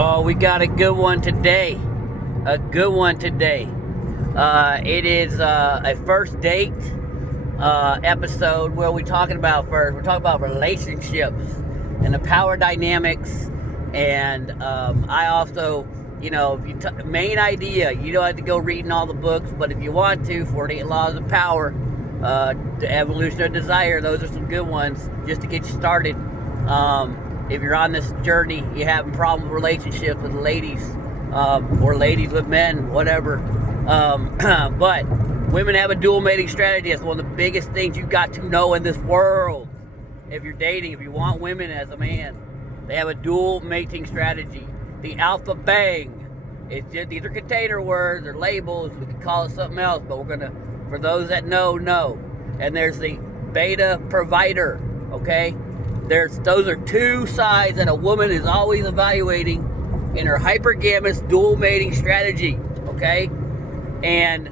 Oh, we got a good one today. A good one today. It is a first date episode. What are we talking about first? We're talking about relationships and the power dynamics. And I also, main idea, you don't have to go reading all the books, but if you want to, 48 Laws of Power, The Evolution of Desire, those are some good ones just to get you started. If you're on this journey, you're having problems with relationships with ladies, or ladies with men, whatever. But women have a dual mating strategy. That's one of the biggest things you got to know in this world. If you're dating, if you want women as a man, they have a dual mating strategy. The alpha bang. It's just, these are container words or labels. We could call it something else, but we're gonna, for those that know. And there's the beta provider. Okay. Those are two sides that a woman is always evaluating in her hypergamous dual mating strategy, okay? And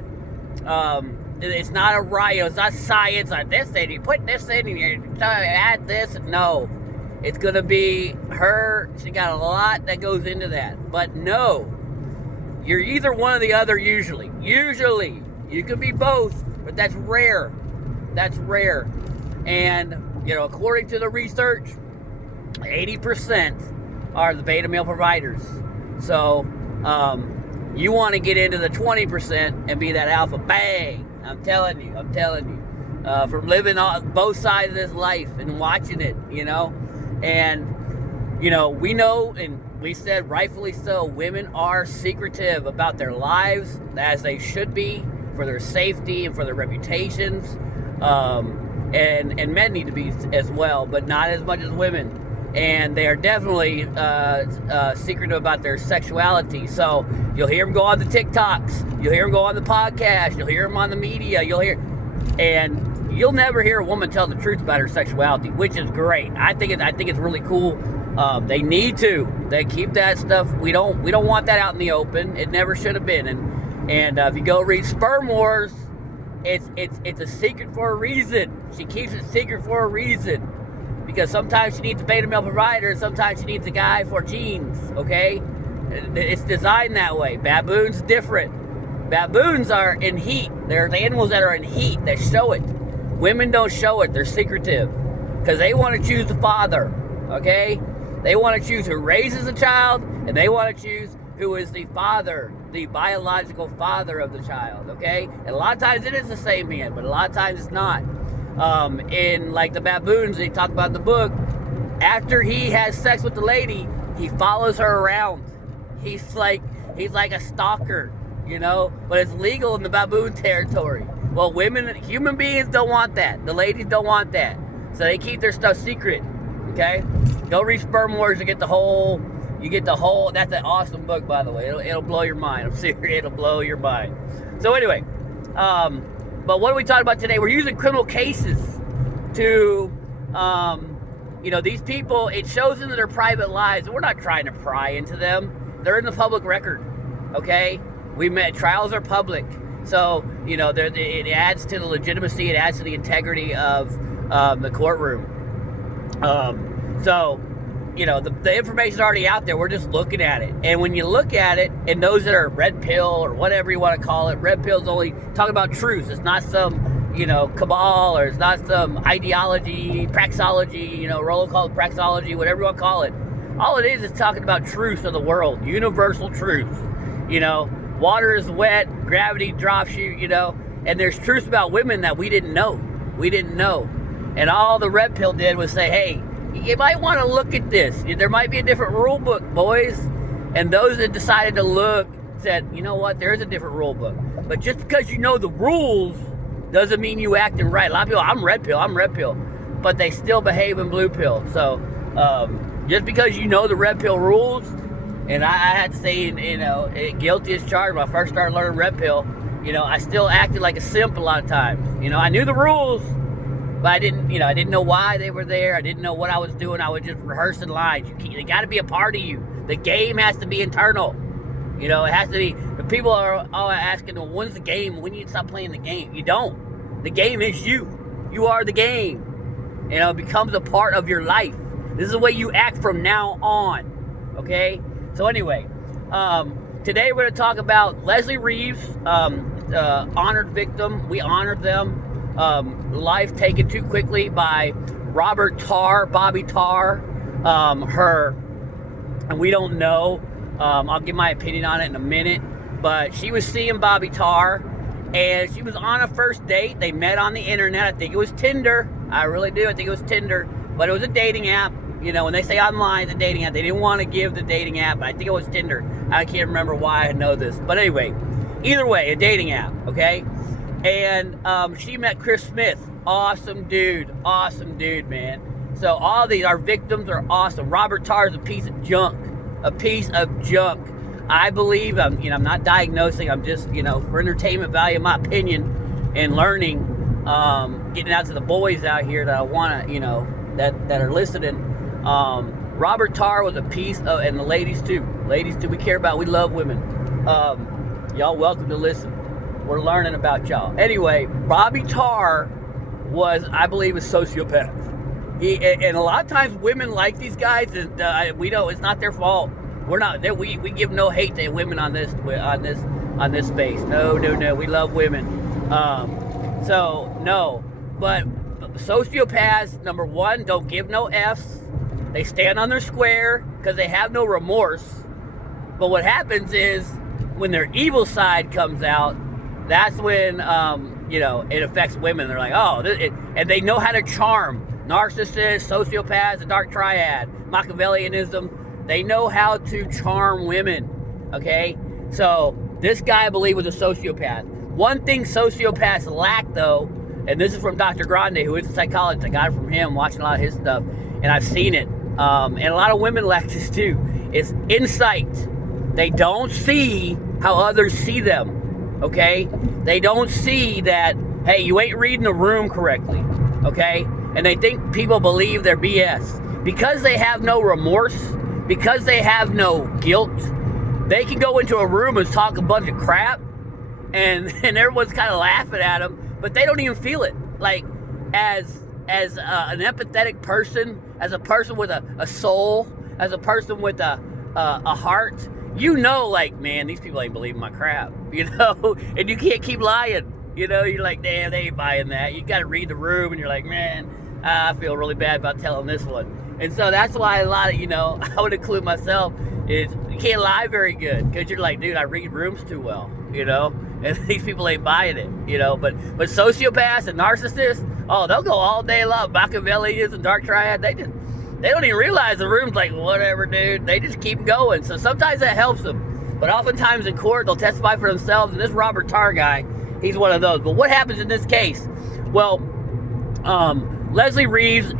it's not a riot, it's not science on this thing. You put this in and you add this. No, it's gonna be her. She got a lot that goes into that. But no, you're either one or the other usually. Usually, you can be both, but that's rare. That's rare. And according to the research, 80% are the beta male providers. So you want to get into the 20% and be that alpha bang. I'm telling you. From living on both sides of this life and watching it, And, we know, and we said rightfully so, women are secretive about their lives, as they should be, for their safety and for their reputations. And men need to be as well, but not as much as women. And they are definitely secretive about their sexuality. So you'll hear them go on the TikToks, you'll hear them go on the podcast, you'll hear them on the media, and you'll never hear a woman tell the truth about her sexuality, which is great. I think it's really cool. They need to. They keep that stuff. We don't want that out in the open. It never should have been. And if you go read Sperm Wars, it's a secret for a reason. She keeps it secret for a reason. Because sometimes she needs a beta male provider, sometimes she needs a guy for genes, okay? It's designed that way. Baboons, different. Baboons are in heat. They're the animals that are in heat that show it. Women don't show it. They're secretive. Because they want to choose the father, okay? They want to choose who raises the child, and they want to choose who is the father, the biological father of the child, okay? And a lot of times it is the same man, but a lot of times it's not. In like the baboons they talk about in the book, after he has sex with the lady, he follows her around. He's like a stalker, but it's legal in the baboon territory. Well, human beings don't want that. The ladies don't want that. So they keep their stuff secret, okay? Go read Sperm Wars to get the whole... that's an awesome book, by the way. It'll blow your mind. I'm serious. It'll blow your mind. So anyway, but what are we talking about today? We're using criminal cases to, these people, it shows into their private lives. We're not trying to pry into them. They're in the public record, okay? Trials are public. So, it adds to the legitimacy. It adds to the integrity of the courtroom. The information's already out there. We're just looking at it. And when you look at it, and those that are red pill or whatever you want to call it, red pill's only talking about truth. It's not some, cabal, or it's not some ideology, praxology, Rollo called it praxology, whatever you want to call it. All it is talking about truth of the world, universal truth. Water is wet, gravity drops you, and there's truth about women that we didn't know. And all the red pill did was say, hey, you might want to look at this. There might be a different rule book, boys. And those that decided to look said, you know what, there is a different rule book. But just because you know the rules doesn't mean you acting right. A lot of people, I'm red pill. But they still behave in blue pill. So just because you know the red pill rules, and I had to say, guilty as charged when I first started learning red pill, I still acted like a simp a lot of times. I knew the rules, but I didn't know why they were there. I didn't know what I was doing. I was just rehearsing lines. They got to be a part of you. The game has to be internal. It has to be. The people are all asking, well, when's the game? When do you stop playing the game? You don't. The game is you. You are the game. It becomes a part of your life. This is the way you act from now on. Okay? So anyway, today we're going to talk about Leslie Reeves, honored victim. We honored them. Life taken too quickly by Bobby Tarr. And we don't know. I'll give my opinion on it in a minute. But she was seeing Bobby Tarr, and she was on a first date. They met on the internet. I think it was Tinder. I really do. I think it was Tinder. But it was a dating app. You know, when they say online, it's a dating app. They didn't want to give the dating app, but I think it was Tinder. I can't remember why I know this. But anyway, either way, a dating app, okay? And she met Chris Smith. Awesome dude, man. So all these, our victims are awesome. Robert Tarr is a piece of junk. I believe, I'm not diagnosing. I'm just, for entertainment value, my opinion, and learning, getting out to the boys out here that I want to, that are listening. Robert Tarr was a piece of, and the ladies too, we care about, we love women. Y'all welcome to listen. We're learning about y'all. Anyway, Bobby Tarr was, I believe, a sociopath. And a lot of times women like these guys, and we know it's not their fault. We're not, we give no hate to women on this space. No, we love women. But sociopaths, number one, don't give no F's. They stand on their square because they have no remorse. But what happens is when their evil side comes out, that's when, it affects women. They're like, and they know how to charm. Narcissists, sociopaths, the dark triad, Machiavellianism. They know how to charm women, okay? So this guy, I believe, was a sociopath. One thing sociopaths lack, though, and this is from Dr. Grande, who is a psychologist. I got it from him, watching a lot of his stuff, and I've seen it. And a lot of women lack this, too, is insight. They don't see how others see them, okay? They don't see that, hey, you ain't reading the room correctly, okay? And they think people believe their BS. Because they have no remorse, because they have no guilt, they can go into a room and talk a bunch of crap, and everyone's kind of laughing at them, but they don't even feel it. Like, as an empathetic person, as a person with a soul, as a person with a heart, like, man, these people ain't believing my crap, and you can't keep lying, you're like, damn, they ain't buying that. You got to read the room, and you're like, man, I feel really bad about telling this one. And so that's why a lot of, I would include myself, is you can't lie very good, because you're like, dude, I read rooms too well, and these people ain't buying it, but sociopaths and narcissists, they'll go all day long. Machiavellians and dark triad, they don't even realize the room's like, whatever, dude. They just keep going. So sometimes that helps them. But oftentimes in court, they'll testify for themselves. And this Robert Tarr guy, he's one of those. But what happens in this case? Well, Leslie Reeves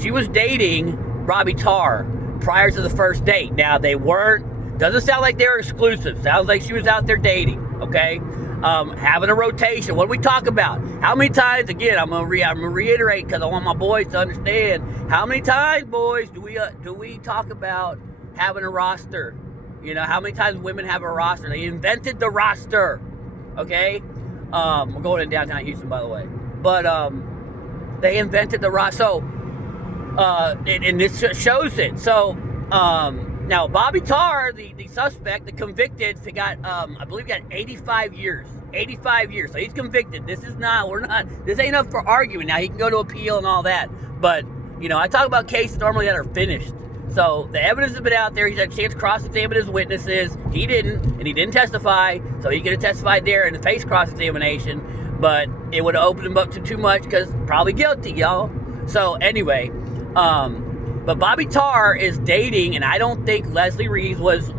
she was dating Bobby Tarr prior to the first date. Now, doesn't sound like they were exclusive. Sounds like she was out there dating, okay? Having a rotation. What do we talk about? How many times, again, I'm gonna reiterate because I want my boys to understand. How many times, boys, do we talk about having a roster? How many times women have a roster? They invented the roster, okay? We're going in downtown Houston, by the way. But they invented the roster. So, and this shows it. So, now Bobby Tarr, the suspect, the convicted, he got, I believe, 85 years. 85 years. So he's convicted. This ain't up for arguing. Now he can go to appeal and all that. But, I talk about cases normally that are finished. So the evidence has been out there. He's had a chance to cross-examine his witnesses. He didn't, and he didn't testify. So he could have testified there in the face cross-examination. But it would have opened him up to too much because probably guilty, y'all. So anyway, but Bobby Tarr is dating, and I don't think Leslie Reeves was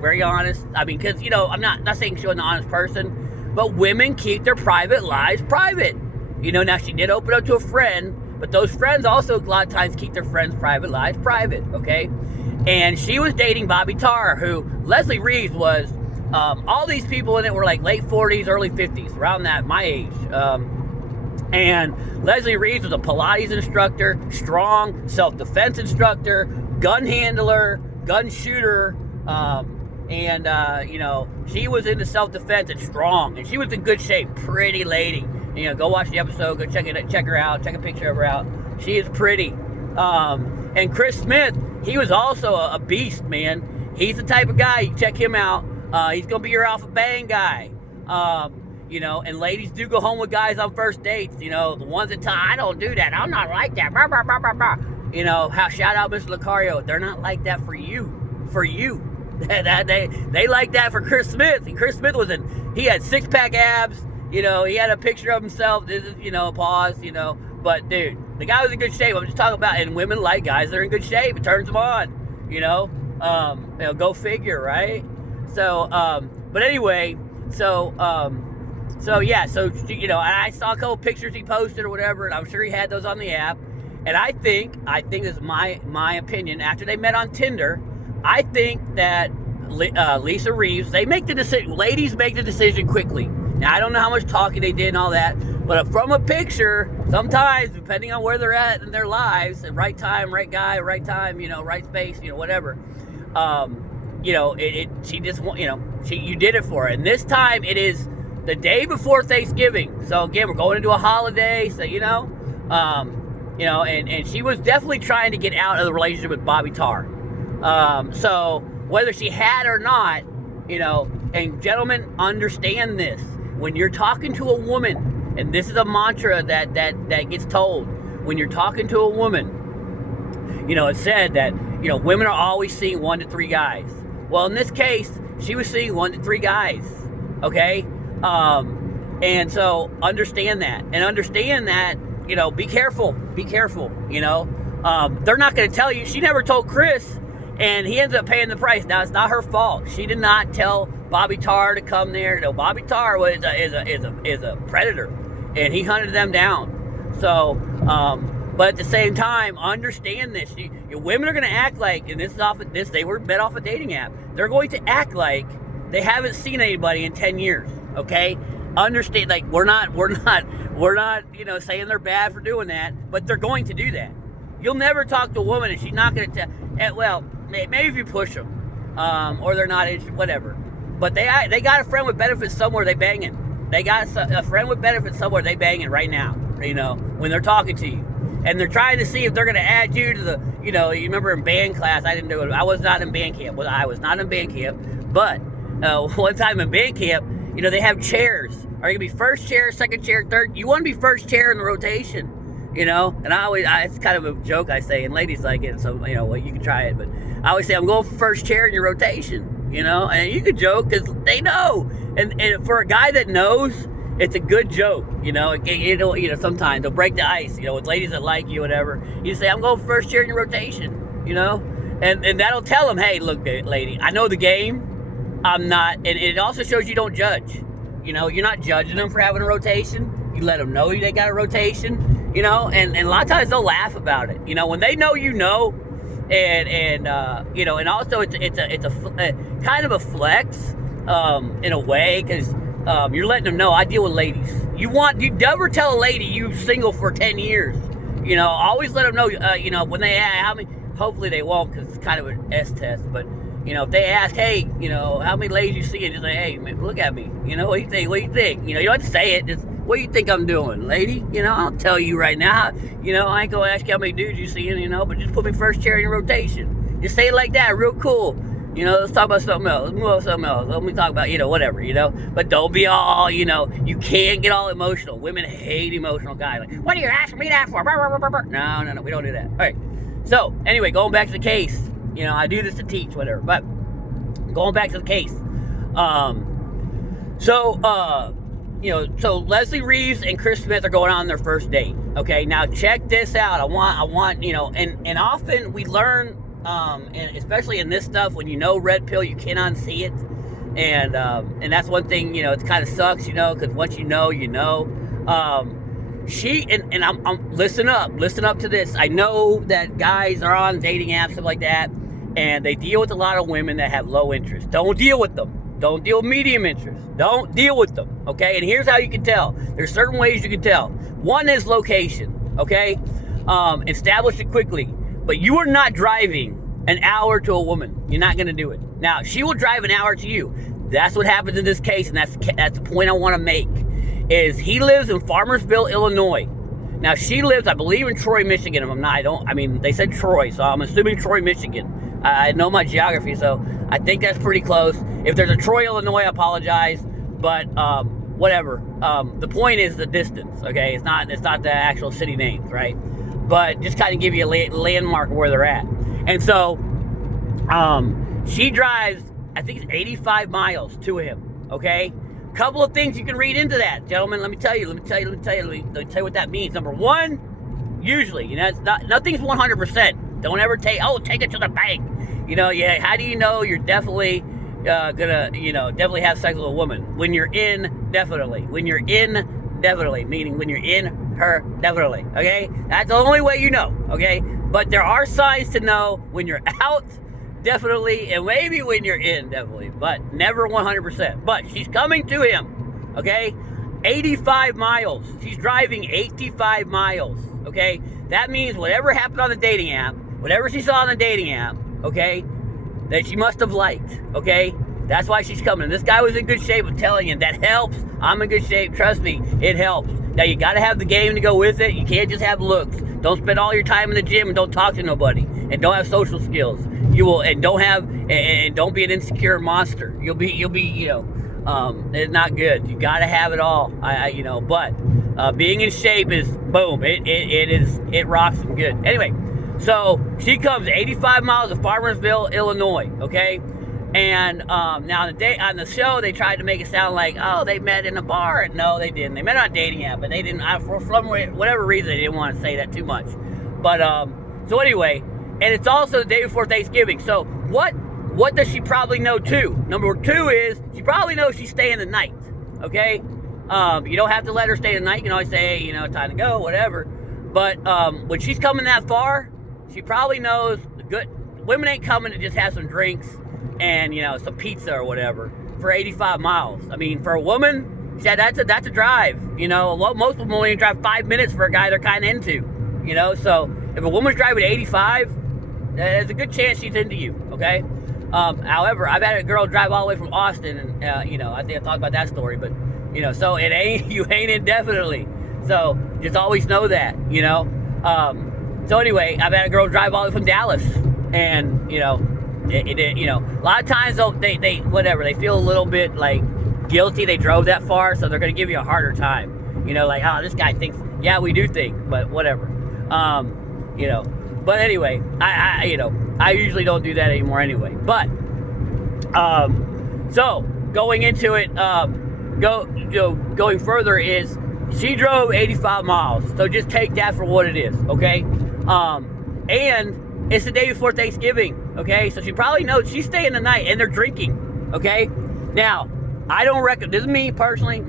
very honest. I mean, because, I'm not saying she was an honest person, but women keep their private lives private. Now she did open up to a friend, but those friends also a lot of times keep their friends' private lives private, okay? And she was dating Bobby Tarr, who Leslie Reeves was, all these people in it were like late 40s, early 50s, around that, my age. And Leslie Reeves was a Pilates instructor, strong self-defense instructor, gun handler, gun shooter, she was into self-defense and strong, and she was in good shape, pretty lady. Go watch the episode, go check her out, check a picture of her out. She is pretty. And Chris Smith, he was also a beast, man. He's the type of guy, you check him out. He's going to be your alpha bang guy. And ladies do go home with guys on first dates. The ones that tell, I don't do that. I'm not like that. Blah, blah, blah, blah, blah. Shout out Mr. Lucario. They're not like that for you. For you. They like that for Chris Smith. And Chris Smith he had 6-pack abs. He had a picture of himself. This is, pause, But, dude, the guy was in good shape. I'm just talking about, and women like guys that are in good shape. It turns them on, go figure, right? So, but anyway, I saw a couple pictures he posted or whatever, and I'm sure he had those on the app. And I think this is my opinion. After they met on Tinder, I think that Lisa Reeves, they make the decision. Ladies make the decision quickly. Now I don't know how much talking they did and all that, but from a picture, sometimes depending on where they're at in their lives, at right time, right guy, right time, right space, whatever. She just you did it for her. And this time it is the day before Thanksgiving. So again, we're going into a holiday, so and she was definitely trying to get out of the relationship with Bobby Tarr. So whether she had or not, and gentlemen, understand this. When you're talking to a woman, and this is a mantra that gets told, when you're talking to a woman, it's said that, women are always seeing 1 to 3 guys. Well, in this case, she was seeing 1 to 3 guys, okay? And so understand that. And understand that, be careful. They're not going to tell you. She never told Chris, and he ends up paying the price. Now, it's not her fault. She did not tell Bobby Tarr to come there. No, Bobby Tarr is a predator, and he hunted them down. So, but at the same time, understand this. Women are going to act like, and they were met off a dating app. They're going to act like they haven't seen anybody in 10 years. Okay, understand. Like we're not, saying they're bad for doing that, but they're going to do that. You'll never talk to a woman and she's not going to tell. Well, maybe if you push them, or they're not interested, whatever. But they got a friend with benefits somewhere. They banging. They got a friend with benefits somewhere. They banging right now. When they're talking to you, and they're trying to see if they're going to add you to the. You remember in band class, I didn't do it. I was not in band camp. Well, I was not in band camp. But one time in band camp, they have chairs. Are you gonna be first chair, second chair, third? You want to be first chair in the rotation. And it's kind of a joke I say, and ladies like it, so, you can try it, but I always say, I'm going for first chair in your rotation, and you can joke, because they know, and for a guy that knows, it's a good joke, sometimes they'll break the ice, with ladies that like you, whatever, you say, I'm going for first chair in your rotation, and that'll tell them, hey, look, lady, I know the game, I'm not, and it also shows you don't judge, you're not judging them for having a rotation, you let them know they got a rotation, and a lot of times they'll laugh about it. When they know, and also it's a kind of a flex, in a way, because you're letting them know I deal with ladies. You never tell a lady you single for 10 years. Always let them know. When they ask how many, hopefully they won't, because it's kind of an S test. But if they ask, hey, how many ladies you see, and just say, hey, man, look at me. What do you think? What do you think? You don't have to say it. Just, what do you think I'm doing, lady? I'll tell you right now. I ain't gonna ask you how many dudes you see, but just put me first chair in your rotation. Just say it like that, real cool. Let's talk about something else. Let's move on to something else. Let me talk about, whatever, But don't be all, you can't get all emotional. Women hate emotional guys. Like, what are you asking me that for? No, we don't do that. All right. So, anyway, going back to the case. I do this to teach, whatever. But going back to the case. So Leslie Reeves and Chris Smith are going on their first date. Okay, now check this out. I want, and often we learn, and especially in this stuff, when red pill, you cannot unsee it, and that's one thing. It kind of sucks, because once you know. I'm listen up to this. I know that guys are on dating apps, stuff like that, and they deal with a lot of women that have low interest. Don't deal with them. Don't deal with medium interest. Don't deal with them, okay? And here's how you can tell. There's certain ways you can tell. One is location, okay? Establish it quickly. But you are not driving an hour to a woman. You're not going to do it. Now, she will drive an hour to you. That's what happens in this case, and that's the point I want to make, is he lives in Farmersville, Illinois. Now, she lives, I believe, in Troy, Michigan. They said Troy, so I'm assuming Troy, Michigan. I know my geography, so I think that's pretty close. If there's a Troy, Illinois, I apologize, but whatever. The point is the distance. Okay, it's not the actual city names, right? But just kind of give you a landmark of where they're at. And so she drives, I think it's 85 miles to him. Okay, couple of things you can read into that, gentlemen. Let me tell you what that means. Number one, usually, it's nothing's 100%. Don't ever take it to the bank. How do you know you're definitely gonna, definitely have sex with a woman? When you're in, definitely. When you're in, definitely. Meaning when you're in her, definitely. Okay? That's the only way you know. Okay? But there are signs to know when you're out, definitely, and maybe when you're in, definitely. But never 100%. But she's coming to him. Okay? 85 miles. She's driving 85 miles. Okay? That means whatever happened on the dating app, whatever she saw on the dating app, okay, that she must have liked, okay? That's why she's coming. This guy was in good shape. I'm telling you, that helps. I'm in good shape. Trust me, it helps. Now, you got to have the game to go with it. You can't just have looks. Don't spend all your time in the gym and don't talk to nobody. And don't have social skills. You will, and don't be an insecure monster. You'll be, it's not good. You got to have it all. But being in shape is boom. It rocks them good. Anyway. So she comes 85 miles to Farmersville, Illinois, okay? And now on the show, they tried to make it sound like, they met in a bar. No, they didn't. They met on a dating app, but they didn't. For whatever reason, they didn't want to say that too much. But so anyway, and it's also the day before Thanksgiving. So what does she probably know too? Number two is she probably knows she's staying the night, okay? You don't have to let her stay the night. You can always say, hey, time to go, whatever. But when she's coming that far, she probably knows women ain't coming to just have some drinks and, some pizza or whatever for 85 miles. I mean, for a woman, that's a drive. Most women only drive 5 minutes for a guy they're kind of into. So if a woman's driving 85, there's a good chance she's into you, okay? However, I've had a girl drive all the way from Austin, and, I think I talked about that story, but, so you ain't indefinitely. So just always know that, So anyway, I've had a girl drive all the way from Dallas, and a lot of times they feel a little bit like guilty they drove that far, so they're gonna give you a harder time. This guy thinks, yeah, we do think, but whatever. But anyway, I usually don't do that anymore anyway. But so going into it, going further is she drove 85 miles, so just take that for what it is, okay? And it's the day before Thanksgiving, okay? So she probably knows she's staying the night and they're drinking, okay? Now, I don't recommend, this is me personally,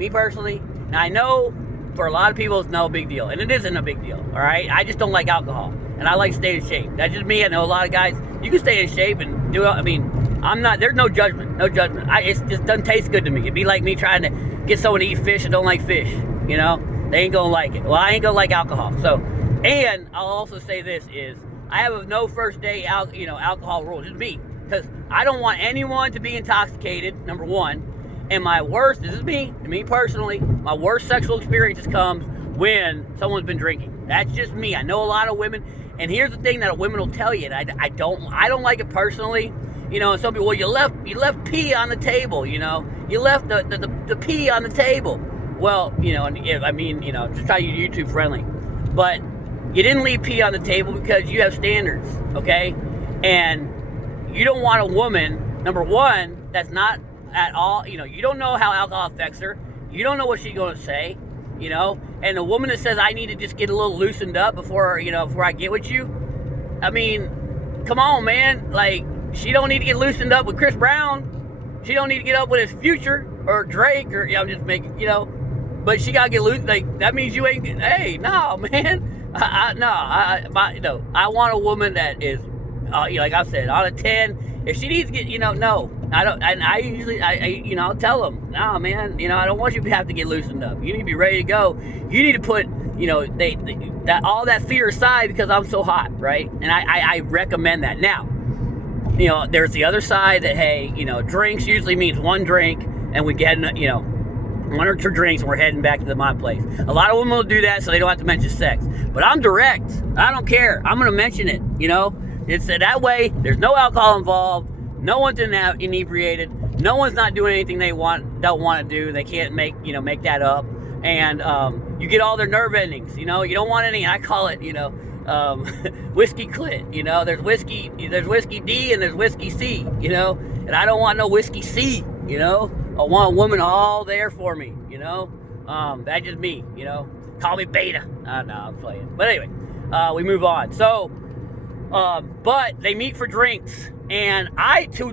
and I know for a lot of people it's no big deal, and it isn't a big deal, all right? I just don't like alcohol, and I like to stay in shape. That's just me. I know a lot of guys, you can stay in shape and do it. There's no judgment, it just doesn't taste good to me. It'd be like me trying to get someone to eat fish and don't like fish, they ain't gonna like it. Well, I ain't gonna like alcohol, so. And I'll also say this is, I have a no first day alcohol rule, just me, because I don't want anyone to be intoxicated, number one. And this is me personally, my worst sexual experiences comes when someone's been drinking. That's just me. I know a lot of women, and here's the thing that a woman will tell you, and I don't like it personally. And some people, well, you left pee on the table, you left the pee on the table. Well, just try to be YouTube friendly, but you didn't leave pee on the table because you have standards, okay? And you don't want a woman, number one, that's not at all, you don't know how alcohol affects her. You don't know what she's going to say, And the woman that says, I need to just get a little loosened up before I get with you. I mean, come on, man. Like, she don't need to get loosened up with Chris Brown. She don't need to get up with his Future or Drake or, I'm just making, But she got to get loose. Like, that means you ain't, hey, no, man. I want a woman that is, like I said, on a 10. If she needs to get, no, I don't. And I usually, I'll tell them, no, man, I don't want you to have to get loosened up. You need to be ready to go. You need to put, that all that fear aside because I'm so hot, right? And I recommend that. Now, there's the other side that, hey, drinks usually means one drink, and we get, one or two drinks and we're heading back to my place. A lot of women will do that so they don't have to mention sex. But I'm direct. I don't care. I'm going to mention it, It's that way. There's no alcohol involved. No one's inebriated. No one's not doing anything they don't want to do. They can't make that up. And you get all their nerve endings. You don't want any. I call it whiskey clit. There's whiskey D and there's whiskey C. And I don't want no whiskey C. I want a woman all there for me. That's just me. Call me beta. No, I'm playing. But anyway, we move on. So, but they meet for drinks. And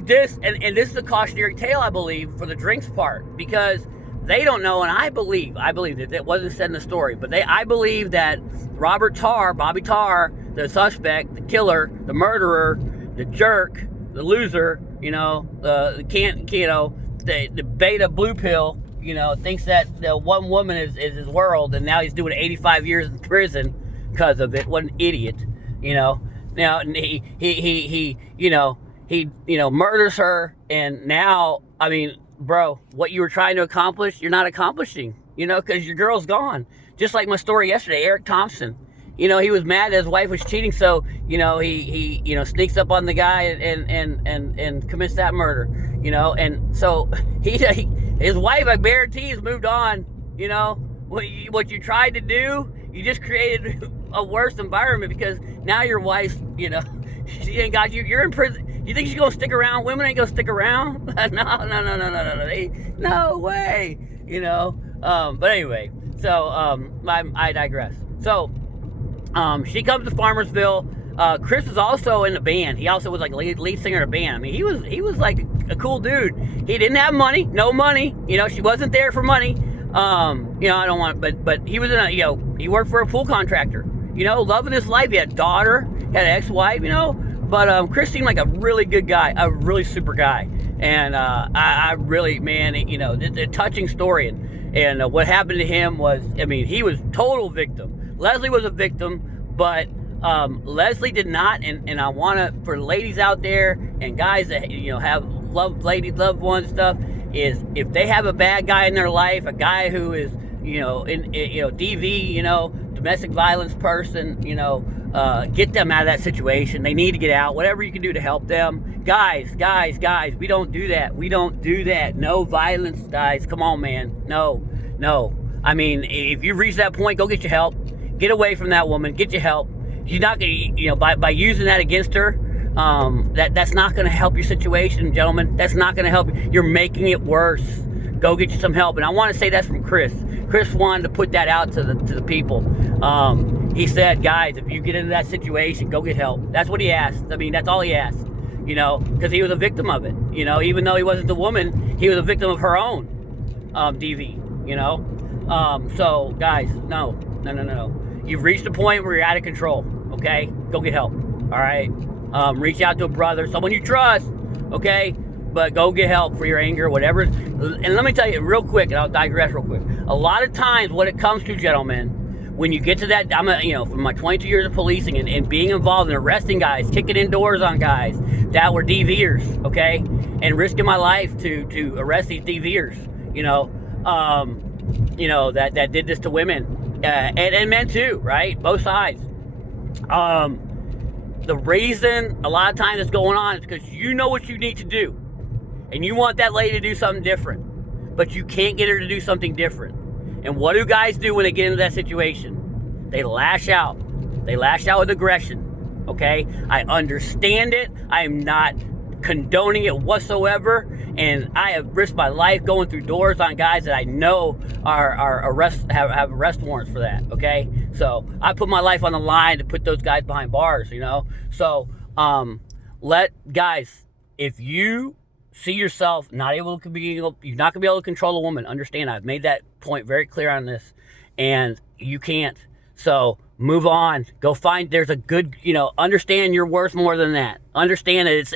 this is a cautionary tale, I believe, for the drinks part, because they don't know, and I believe that it wasn't said in the story, but I believe that Bobby Tarr, the suspect, the killer, the murderer, the jerk, the loser, the beta blue pill, thinks that one woman is his world, and now he's doing 85 years in prison because of it. What an idiot, Now he murders her, and now, I mean, bro, what you were trying to accomplish, you're not accomplishing, because your girl's gone. Just like my story yesterday, Eric Thompson. He was mad that his wife was cheating, so he sneaks up on the guy and commits that murder. And so his wife, I guarantee, has moved on. What you tried to do, you just created a worse environment, because now your wife, she ain't got you. You're in prison. You think she's gonna stick around? Women ain't gonna stick around. No way. But anyway, so I digress. So she comes to Farmersville. Chris was also in the band. He also was like lead singer of the band. I mean, he was like a cool dude. He didn't have money, no money. She wasn't there for money. I don't want, but he was he worked for a pool contractor. Loving his life. He had a daughter, had an ex-wife. But Chris seemed like a really good guy, a really super guy, and I really, man, it's a touching story. And what happened to him was, I mean, he was total victim. Leslie was a victim, but Leslie did not. And I want to, for ladies out there and guys that have loved ones and stuff, is if they have a bad guy in their life, a guy who is DV, domestic violence person, get them out of that situation. They need to get out. Whatever you can do to help them. Guys, we don't do that. No violence, guys. Come on, man. No. I mean, if you've reached that point, go get your help. Get away from that woman. Get your help. She's not going to, by using that against her, that's not going to help your situation, gentlemen. That's not going to help. You're making it worse. Go get you some help. And I want to say that's from Chris. Chris wanted to put that out to the people. He said, guys, if you get into that situation, go get help. That's what he asked. I mean, that's all he asked, because he was a victim of it. Even though he wasn't the woman, he was a victim of her own DV, So, guys, no. You've reached a point where you're out of control, okay? Go get help, all right? Reach out to a brother, someone you trust, okay? But go get help for your anger, whatever. And let me tell you real quick, and I'll digress real quick. A lot of times what it comes to, gentlemen, when you get to that, from my 22 years of policing and being involved in arresting guys, kicking in doors on guys that were DVers, okay? And risking my life to arrest these DVers, that did this to women and men too, right? Both sides. The reason a lot of times it's going on is because you know what you need to do. And you want that lady to do something different, but you can't get her to do something different. And what do guys do when they get into that situation? They lash out. They lash out with aggression, okay? I understand it. I am not condoning it whatsoever. And I have risked my life going through doors on guys that I know have arrest warrants for that, okay? So I put my life on the line to put those guys behind bars, So guys, if you see yourself you're not going to be able to control a woman. Understand, I've made that point very clear on this, and you can't. So move on. Go find. There's a good. Understand you're worth more than that. Understand that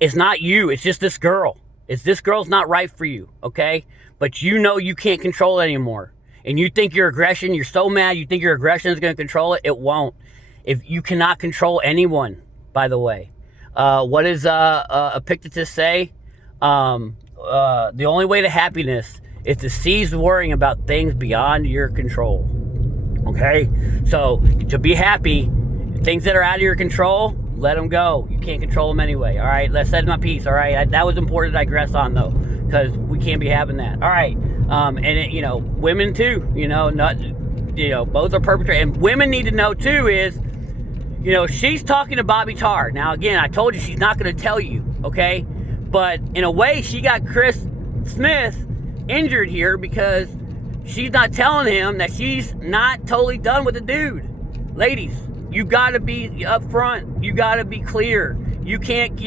it's not you. It's just this girl. This girl's not right for you. Okay, but you can't control it anymore, and you think your aggression. You're so mad. You think your aggression is going to control it. It won't. If you cannot control anyone, by the way. What does Epictetus say? The only way to happiness is to cease worrying about things beyond your control. Okay? So, to be happy, things that are out of your control, let them go. You can't control them anyway. All right, let's set my piece. All right, that was important to digress on though, because we can't be having that. All right, and it, women too. Both are perpetrators, and women need to know too is, she's talking to Bobby Tarr. Now again, I told you she's not going to tell you, okay? But in a way, she got Chris Smith injured here because she's not telling him that she's not totally done with the dude. Ladies, you got to be upfront. You got to be clear. You can't,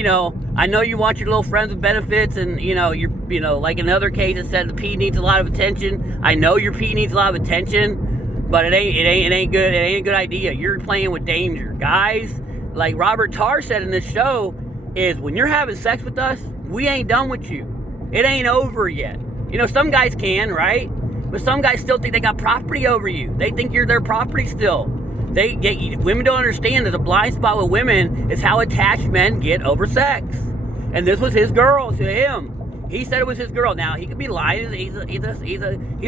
I know you want your little friends with benefits, and you're, like in other cases said, the P needs a lot of attention. I know your P needs a lot of attention, but it ain't good. It ain't a good idea. You're playing with danger, guys. Like Robert Tarr said in this show, is when you're having sex with us, we ain't done with you. It ain't over yet. Some guys can, right? But some guys still think they got property over you. They think you're their property still. Women don't understand that the blind spot with women is how attached men get over sex. And this was his girl to him. He said it was his girl. Now he could be lying. He's a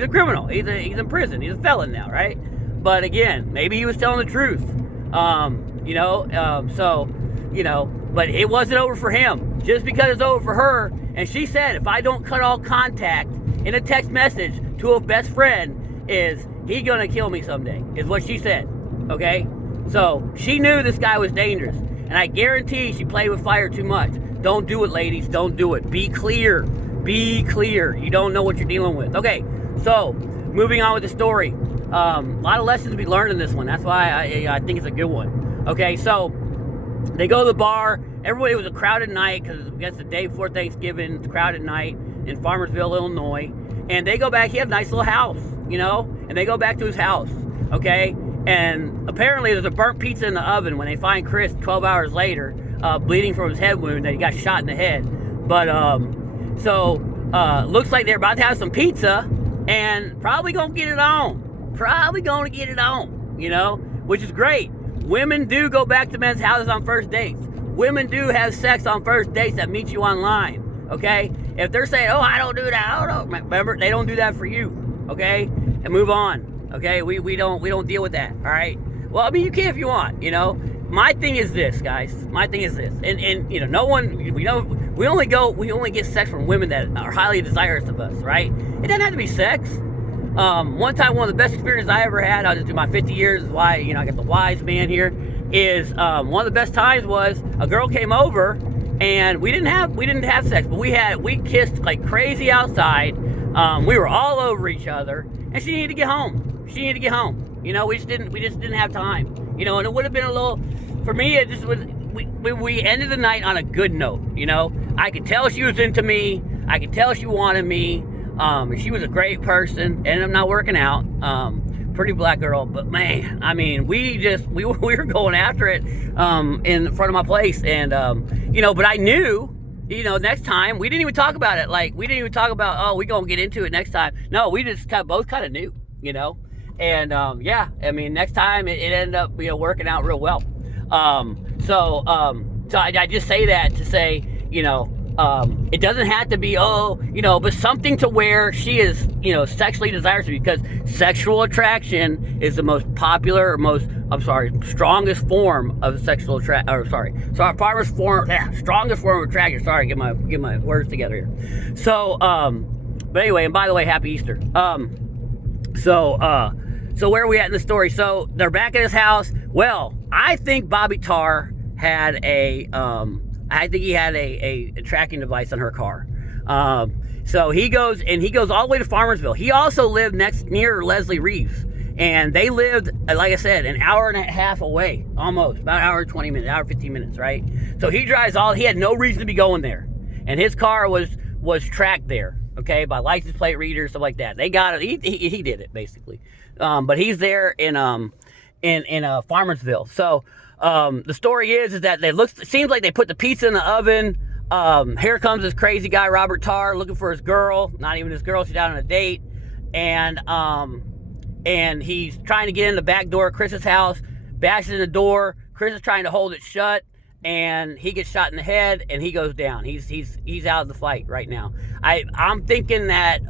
criminal. He's in prison. He's a felon now, right? But again, maybe he was telling the truth. But it wasn't over for him. Just because it's over for her. And she said, if I don't cut all contact in a text message to a best friend, is he gonna kill me someday? Is what she said. Okay? So she knew this guy was dangerous. And I guarantee she played with fire too much. Don't do it, ladies. Don't do it. Be clear. Be clear. You don't know what you're dealing with. Okay, so moving on with the story. A lot of lessons to be learned in this one. That's why I think it's a good one. Okay, so they go to the bar. It was a crowded night because I guess the day before Thanksgiving. It's a crowded night in Farmersville, Illinois. And they go back. He had a nice little house, and they go back to his house. Okay, and apparently there's a burnt pizza in the oven when they find Chris 12 hours later, bleeding from his head wound that he got shot in the head. But looks like they're about to have some pizza and probably gonna get it on. Which is great. Women do go back to men's houses on first dates. Women do have sex on first dates that meet you online. Okay? If they're saying, "Oh, I don't do that," I don't know. Remember, they don't do that for you. Okay? And move on. Okay? We don't deal with that. All right? Well, I mean, you can if you want. My thing is this, guys. And no one. We only get sex from women that are highly desirous of us. Right? It doesn't have to be sex. One time, one of the best experiences I ever had, I'll just do my 50 years, is why, I got the wise man here, is, one of the best times was a girl came over and we didn't have sex, but we kissed like crazy outside. We were all over each other and she needed to get home. We just didn't have time, and it would have been a little, for me, it just was, we ended the night on a good note. I could tell she was into me. I could tell she wanted me. And she was a great person. Ended up not working out. Pretty black girl, but man, I mean, we were going after it in front of my place, and but I knew, next time we didn't even talk about it. Like, we didn't even talk about, oh, we gonna get into it next time. No, we just both kind of knew, and I mean, next time it ended up working out real well. So I just say that to say, it doesn't have to be, but something to where she is, sexually desirous, because sexual attraction is the most popular, strongest form of sexual attraction. Strongest form of attraction. Sorry, get my words together here. So, but anyway, and by the way, happy Easter. So where are we at in the story? So they're back at his house. Well, I think Bobby Tarr had a tracking device on her car. So he goes all the way to Farmersville. He also lived near Leslie Reeves. And they lived, like I said, an hour and a half away, almost, about an hour and 20 minutes, hour and 15 minutes, right? So he had no reason to be going there. And his car was tracked there, okay, by license plate readers, stuff like that. They got it, he did it, basically. But he's there in Farmersville. So, the story is that it seems like they put the pizza in the oven. Here comes this crazy guy, Robert Tarr, looking for his girl. Not even his girl, she's out on a date. And he's trying to get in the back door of Chris's house, bashes in the door. Chris is trying to hold it shut, and he gets shot in the head, and he goes down. He's out of the fight right now. I'm thinking that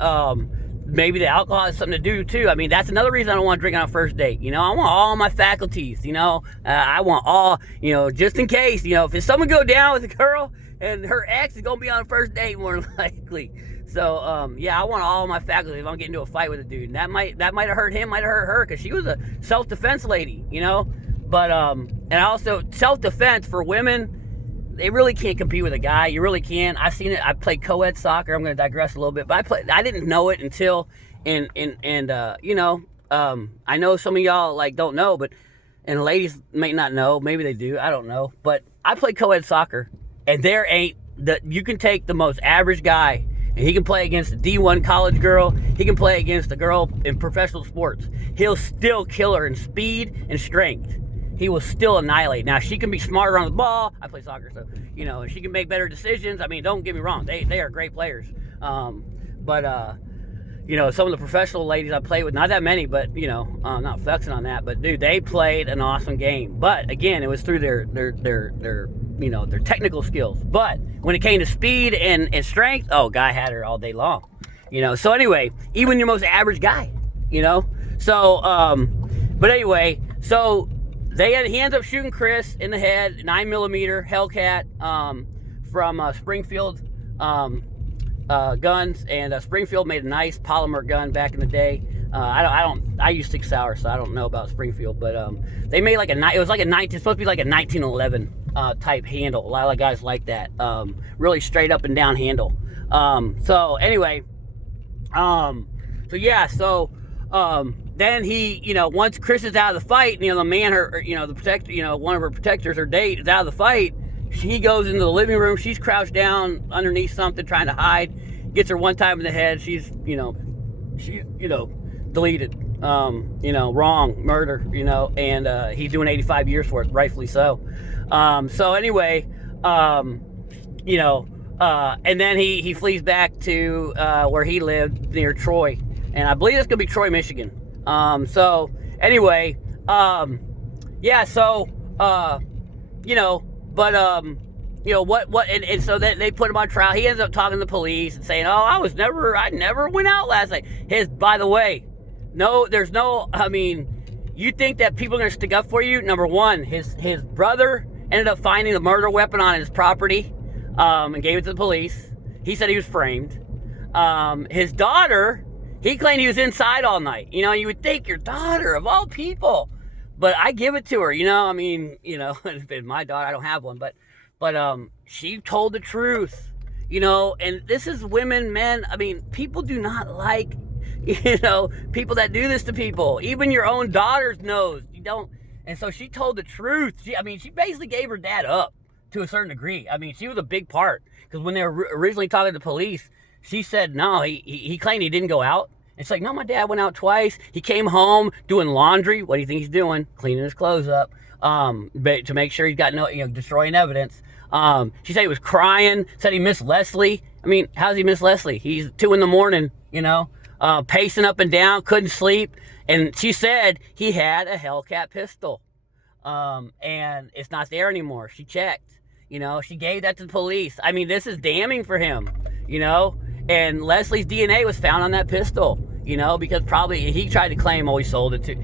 maybe the alcohol has something to do too. I mean, that's another reason I don't want to drink on a first date. You know, I want all my faculties. You know, I want all. You know, just in case. You know, if someone go down with a girl and her ex is gonna be on a first date more likely. So yeah, I want all my faculties if I'm getting into a fight with a dude. And that might have hurt him, might have hurt her, because she was a self-defense lady. You know, but and also self-defense for women. They really can't compete with a guy. You really can. I've seen it. I played co-ed soccer. I'm going to digress a little bit, but I didn't know it until, you know, I know some of y'all like don't know, but and ladies may not know. Maybe they do. I don't know. But I played co-ed soccer, and there ain't you can take the most average guy, and he can play against a D1 college girl. He can play against a girl in professional sports. He'll still kill her in speed and strength. He will still annihilate. Now, she can be smarter on the ball. I play soccer, so, you know, and she can make better decisions. I mean, don't get me wrong. They are great players. But you know, some of the professional ladies I played with, not that many, but, you know, I'm not flexing on that. But, dude, they played an awesome game. But, again, it was through their you know, their technical skills. But when it came to speed and strength, oh, guy had her all day long. You know, so anyway, even your most average guy, you know. So, but anyway, so... He ends up shooting Chris in the head, 9mm Hellcat from Springfield guns, and Springfield made a nice polymer gun back in the day. I use 6 Sauer, so I don't know about Springfield, but they made like it was like it's supposed to be like a 1911 type handle. A lot of guys like that, really straight up and down handle. So anyway, so yeah, so. Then he, you know, once Chris is out of the fight, you know, the man, the protector, you know, one of her protectors, her date, is out of the fight. He goes into the living room. She's crouched down underneath something, trying to hide. Gets her one time in the head. She's, you know, deleted. You know, wrong, murder. You know, and he's doing 85 years for it, rightfully so. So anyway, you know, and then he flees back to where he lived near Troy. And I believe it's going to be Troy, Michigan. So, anyway, yeah, so, you know, but, you know, and so they put him on trial. He ends up talking to the police and saying, oh, I never went out last night. By the way, I mean, you think that people are going to stick up for you? Number one, his brother ended up finding the murder weapon on his property, and gave it to the police. He said he was framed. His daughter... He claimed he was inside all night. You know, you would think your daughter, of all people. But I give it to her, you know. I mean, you know, if it's my daughter, I don't have one. But she told the truth, you know. And this is women, men. I mean, people do not like, you know, people that do this to people. Even your own daughters knows. You don't. And so she told the truth. She basically gave her dad up to a certain degree. I mean, she was a big part. Because when they were originally talking to the police, she said, no, he claimed he didn't go out. It's like, no, my dad went out twice. He came home doing laundry. What do you think he's doing? Cleaning his clothes up, to make sure he's got no, you know, destroying evidence. She said he was crying, said he missed Leslie. I mean, how's he miss Leslie? He's 2 a.m, you know, pacing up and down, couldn't sleep. And she said he had a Hellcat pistol. And it's not there anymore. She checked, you know, she gave that to the police. I mean, this is damning for him, you know. And Leslie's DNA was found on that pistol, you know, because probably he tried to claim, he sold it to.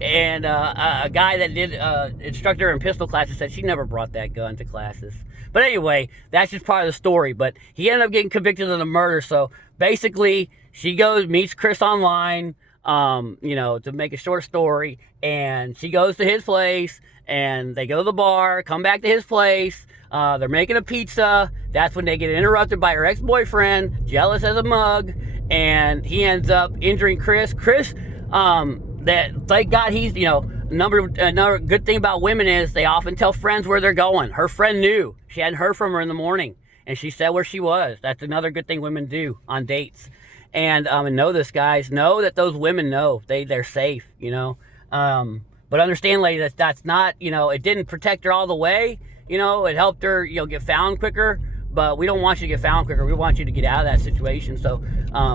And a guy that did instruct her in pistol classes said she never brought that gun to classes. But anyway, that's just part of the story. But he ended up getting convicted of the murder. So basically, she meets Chris online, you know, to make a short story. And she goes to his place, and they go to the bar, come back to his place. They're making a pizza. That's when they get interrupted by her ex-boyfriend, jealous as a mug, and he ends up injuring Chris. That thank God he's, you know, another good thing about women is they often tell friends where they're going. Her friend knew. She hadn't heard from her in the morning, and she said where she was. That's another good thing women do on dates. And know this, guys. Know that those women know they're safe, you know. But understand, lady, that's not, you know, it didn't protect her all the way. You know, it helped her, you know, get found quicker, but we don't want you to get found quicker. We want you to get out of that situation. So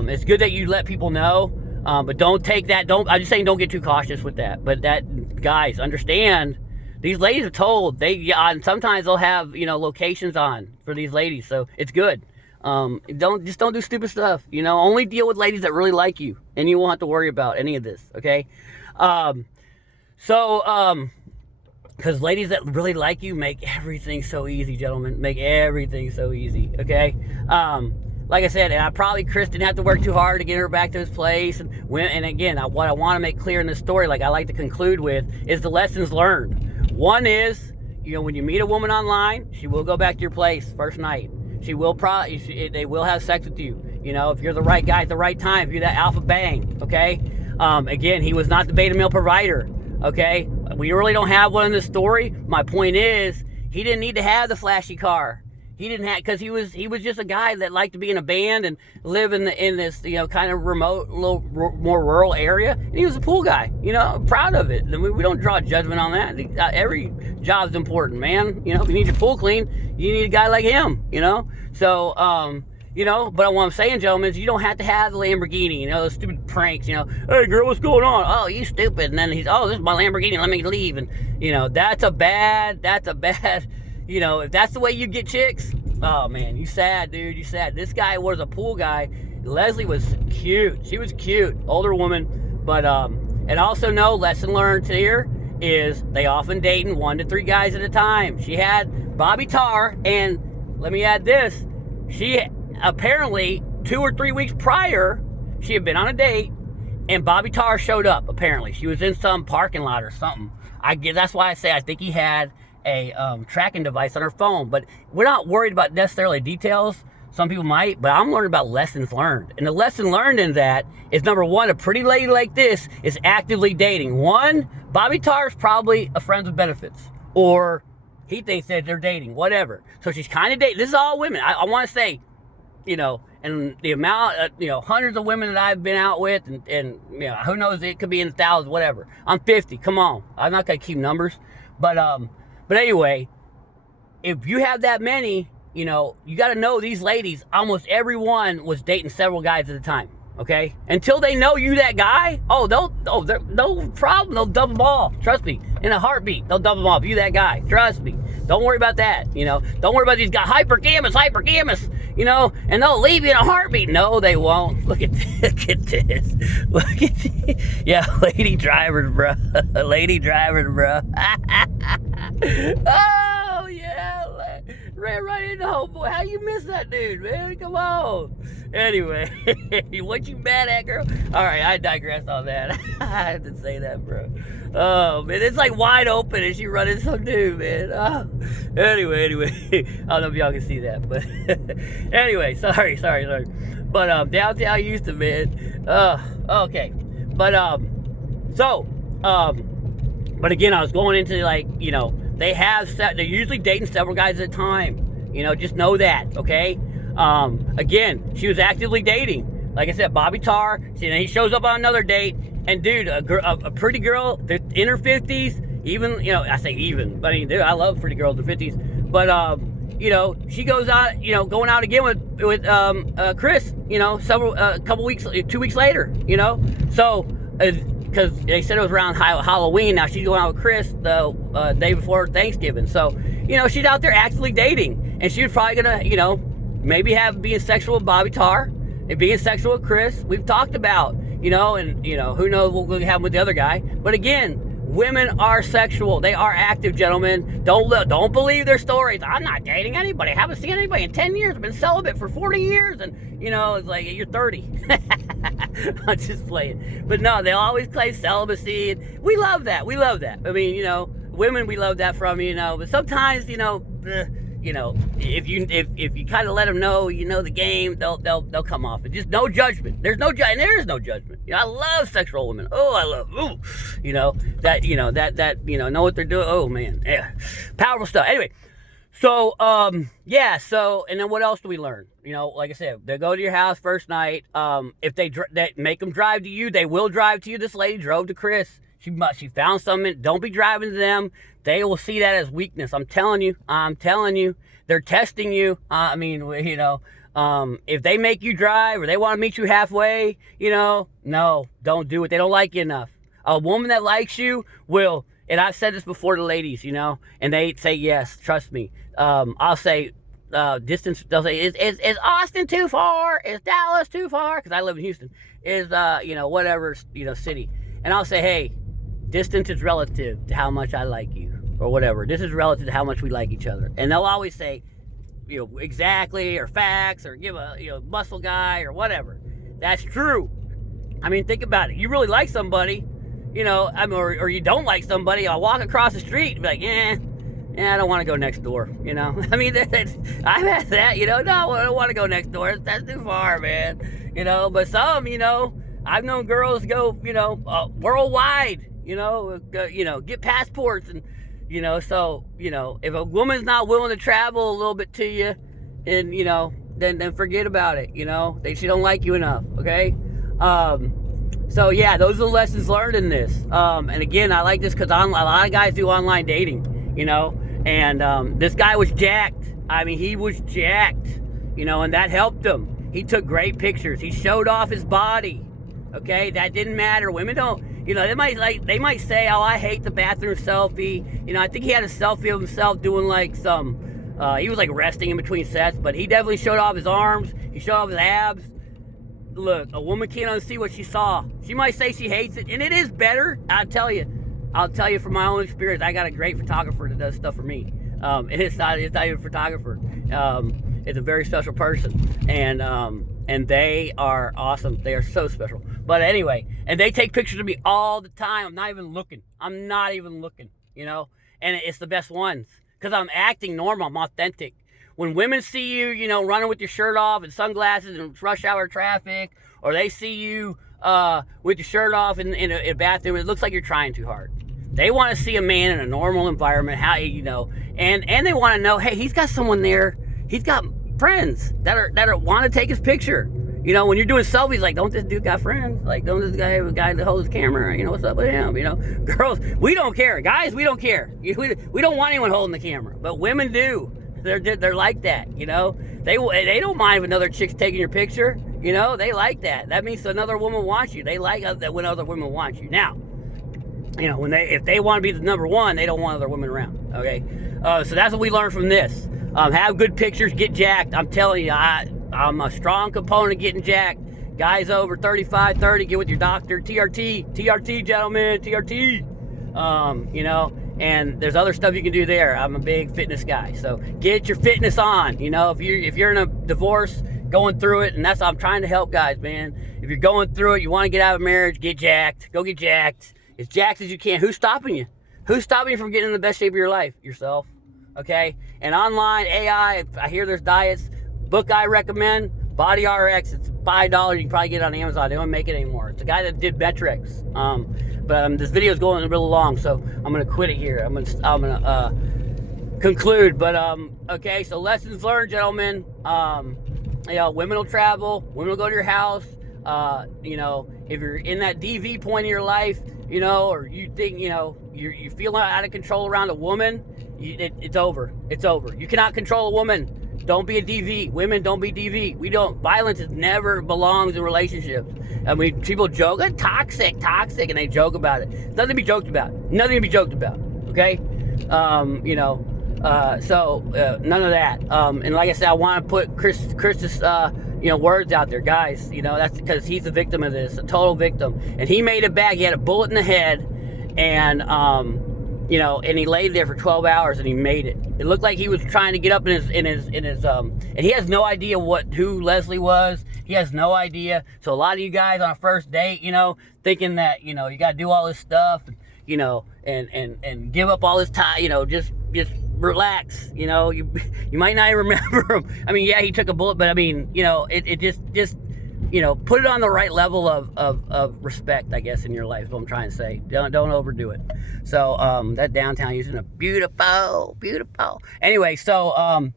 it's good that you let people know, but don't take that. I'm just saying, don't get too cautious with that. But that, guys, understand, these ladies are told, and sometimes they'll have, you know, locations on for these ladies. So it's good. Don't do stupid stuff. Only deal with ladies that really like you, and you won't have to worry about any of this. Okay. Um, so, because ladies that really like you make everything so easy, gentlemen. Make everything so easy. Okay. Like I said, and Chris didn't have to work too hard to get her back to his place. And again, what I want to make clear in this story, like I like to conclude with, is the lessons learned. One is, when you meet a woman online, she will go back to your place first night. They will have sex with you. If you're the right guy at the right time, if you're that alpha bang. Okay. Again, he was not the beta male provider. Okay. We really don't have one in this story. My point is, he didn't need to have the flashy car. He didn't have, because he was just a guy that liked to be in a band and live in this kind of remote, little more rural area. And he was a pool guy. Proud of it. We don't draw judgment on that. Every job's important, man. If you need your pool clean, you need a guy like him. So but what I'm saying, gentlemen, is you don't have to have the Lamborghini. Those stupid pranks. Hey girl, what's going on? Oh, you stupid. And then he's, oh, this is my Lamborghini. Let me leave. And that's a bad. If that's the way you get chicks, oh man, you sad, dude. You sad. This guy was a pool guy. Leslie was cute. She was cute, older woman. But and also lesson learned here is they often dating 1 to 3 guys at a time. She had Bobby Tarr, and let me add this: she apparently 2 or 3 weeks prior, she had been on a date, and Bobby Tarr showed up. Apparently, she was in some parking lot or something. That's why I say I think he had a tracking device on her phone, but we're not worried about necessarily details. Some people might, but I'm learning about lessons learned. And the lesson learned in that is, number one, a pretty lady like this is actively dating. One, Bobby Tarr's probably a friend with benefits, or he thinks that they're dating, whatever. So she's kind of dating. This is all women. I want to say, and the amount, hundreds of women that I've been out with, and who knows, it could be in the thousands, whatever. I'm 50. Come on, I'm not gonna keep numbers, but anyway, if you have that many, you got to know these ladies, almost everyone was dating several guys at a time, okay? Until they know you that guy, they're no problem. They'll double them all. Trust me, in a heartbeat, they'll double them all. If you that guy, trust me. Don't worry about that, Don't worry about these guys, hypergamous, and they'll leave you in a heartbeat. No, they won't. Look at this. Look at this. Yeah, lady drivers, bro. Lady drivers, bro. Oh, yeah. Ran right into homeboy. How you miss that dude, man? Come on. Anyway, what you mad at, girl? All right, I digress on that. I have to say that, bro. Oh, man, it's like wide open and she running some dude, man. Oh. Anyway. I don't know if y'all can see that, but anyway, sorry. But downtown Houston, man. Okay. But but again, I was going into they're usually dating several guys at a time. Just know that, okay? Again, she was actively dating. Like I said, Bobby Tarr. He shows up on another date, and dude, a pretty girl in her 50s, even, I say even, but I mean, dude, I love pretty girls in their 50s. But she goes out, going out again with Chris, a couple weeks, 2 weeks later, so. Because they said it was around Halloween. Now she's going out with Chris the day before Thanksgiving. So, she's out there actively dating. And she was probably going to, maybe being sexual with Bobby Tarr and being sexual with Chris. We've talked about, who knows what we'll have with the other guy. But again, women are sexual. They are active, gentlemen. Don't believe their stories. I'm not dating anybody. I haven't seen anybody in 10 years. I've been celibate for 40 years. And, it's like, you're 30. I'm just playing. But no, they always claim celibacy. And we love that. I mean, women, we love that from, but sometimes, if you kind of let them know, the game, they'll come off. It's just no judgment. There is no judgment. I love sexual women. Oh, I love, that know what they're doing. Oh man, yeah, powerful stuff. Anyway, so so and then what else do we learn? Like I said, they go to your house first night. If they make them drive to you, they will drive to you. This lady drove to Chris. She found something. Don't be driving to them. They will see that as weakness. I'm telling you. They're testing you. If they make you drive or they want to meet you halfway, no, don't do it. They don't like you enough. A woman that likes you will, and I've said this before to ladies, and they say yes, trust me. I'll say, distance. They'll say, is Austin too far? Is Dallas too far? Because I live in Houston. Is whatever city, and I'll say, hey, distance is relative to how much I like you, or whatever. This is relative to how much we like each other. And they'll always say, exactly, or facts, or give a muscle guy or whatever. That's true. I mean, think about it. You really like somebody, or you don't like somebody. I'll walk across the street and be like, I don't want to go next door, I mean, I've had that, no, I don't want to go next door. That's too far, man, But some, I've known girls go, worldwide, get passports and, so, if a woman's not willing to travel a little bit to you, and, then forget about it, she don't like you enough, okay? So yeah, those are the lessons learned in this. And again, I like this because a lot of guys do online dating, and this guy was jacked. I mean, he was jacked, and that helped him. He took great pictures. He showed off his body. Okay, that didn't matter. Women don't, they might say, oh, I hate the bathroom selfie. I think he had a selfie of himself doing like he was like resting in between sets, but he definitely showed off his arms. He showed off his abs. Look, a woman can't unsee what she saw. She might say she hates it, and it is better. I'll tell you from my own experience. I got a great photographer that does stuff for me. And it's not even a photographer. It's a very special person, and they are awesome. They are so special. But anyway, and they take pictures of me all the time. I'm not even looking, and it's the best ones because I'm acting normal. I'm authentic. When women see you, running with your shirt off and sunglasses in rush hour traffic, or they see you with your shirt off in a bathroom, it looks like you're trying too hard. They want to see a man in a normal environment, and they want to know, hey, he's got someone there. He's got friends that want to take his picture. When you're doing selfies, like, don't this dude got friends? Like, don't this guy have a guy that holds his camera? What's up with him? Girls, we don't care. Guys, we don't care. We don't want anyone holding the camera, but women do. They're like that, They don't mind if another chick's taking your picture, They like that. That means another woman wants you. They like that when other women want you. Now, if they want to be the number one, they don't want other women around. Okay, so that's what we learned from this. Have good pictures, get jacked. I'm telling you, I'm a strong component of getting jacked. Guys over 35, 30, get with your doctor. TRT, gentlemen, TRT. And there's other stuff you can do there. I'm a big fitness guy, so get your fitness on. If you're in a divorce, going through it, and I'm trying to help guys, man. If you're going through it, you want to get out of marriage, get jacked. Go get jacked. As jacked as you can. Who's stopping you? Who's stopping you from getting in the best shape of your life? Yourself. Okay? And online, AI, I hear there's diets. Book I recommend, Body RX. It's $5. You can probably get it on Amazon. They don't make it anymore. It's a guy that did metrics. But this video is going really long, so I'm going to quit it here. I'm gonna conclude. But okay, so lessons learned, gentlemen. Women will travel. Women will go to your house. If you're in that DV point in your life, or you think, you feel out of control around a woman, it's over. It's over. You cannot control a woman. Don't be a DV. Women, don't be DV. Violence never belongs in relationships. I mean, people joke, toxic, and they joke about it. Nothing to be joked about. Okay? So none of that. And like I said, I want to put Chris's, words out there, guys. That's because he's the victim of this, a total victim. And he made it back. He had a bullet in the head, and and he laid there for 12 hours, and he made it. It looked like he was trying to get up in his and he has no idea who Leslie was. He has no idea. So a lot of you guys on a first date, thinking that, you got to do all this stuff, and give up all this time, just relax. You might not even remember him. I mean, yeah, he took a bullet, but I mean, it just put it on the right level of respect, I guess, in your life is what I'm trying to say. Don't overdo it. So that downtown Houston, a beautiful. Anyway, so I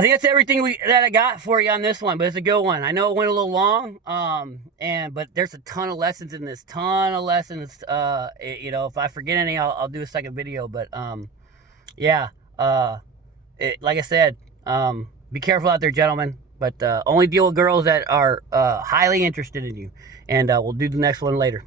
think that's everything that I got for you on this one, but it's a good one. I know it went a little long, but there's a ton of lessons in this. If I forget any, I'll do a second video. But like I said, be careful out there, gentlemen. But only deal with girls that are highly interested in you. And we'll do the next one later.